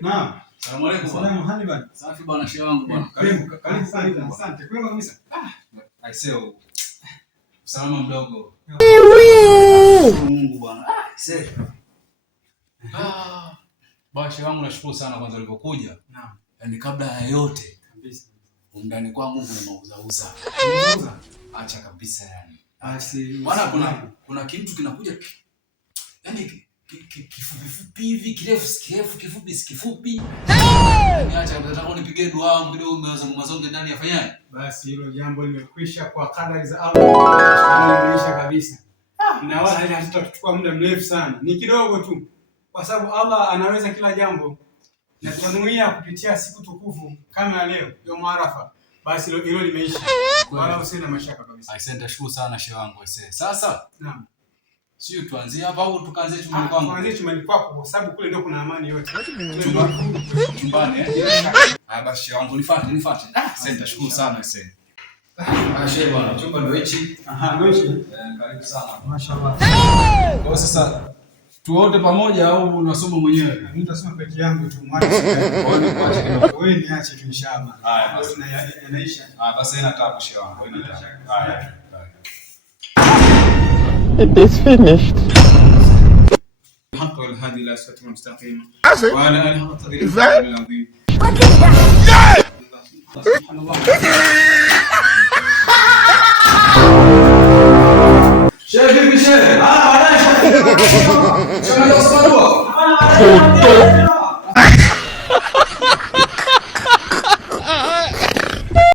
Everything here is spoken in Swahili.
Naam. Asalamu alaykum. Salamu hali bwana. Safi bwana shehe wangu bwana. Karibu sana. Asante. Kwema kabisa. Aisee. Usalama mdogo. Mungu bwana. Aisee. Bwana shehe wangu nashukuru sana kwanza ulipokuja. Naam. Yaani kabla ya yote Kabisa. Ndani kwangu kuna mauzauza. Mauza. Acha kabisa yani. Basi Bwana kuna kitu kinakuja yaani kifupi hivi kirefu kifupi. Acha nataka unipige dua yangu kidogo mazonge ndani yafanyaje? Basi hilo jambo limekwisha kwa kadari za Allah. Limeisha kabisa. Na wala hatutachukua muda mrefu sana. Ni kidogo tu. Kwa sababu Allah anaweza kila jambo. Na tunanuia kupitia siku tukufu kama leo, Yom Arafa. Basi hilo limeisha. Wala usiwe na mashaka kabisa. Asante, shukuru sana shehe wangu aisee. Sasa, naam. Sio tuanzie hapa au tukaanze chumbani kwangu? Tuanzie chumbani kwako kwa sababu kule ndio kuna amani yote. Chumbani basi shehe wangu nifuate. Asante, shukuru sana aisee. Shehe bwana, chumba ndio hichi. Ndio hichi. Karibu sana. Mashaallah. Kwa sasa tuote pamoja au unasoma mwenyewe? Mimi nitasoma peke yangu tu mwache. Wewe niache tu inshallah. Haya basi yanaisha. Basi haina taabu shehe wangu. Haya. It is finished. الحق والهادي الى صراط مستقيم وعلى اله وصحبه العظيم سبحان الله شايف شايف بعدين شايف شو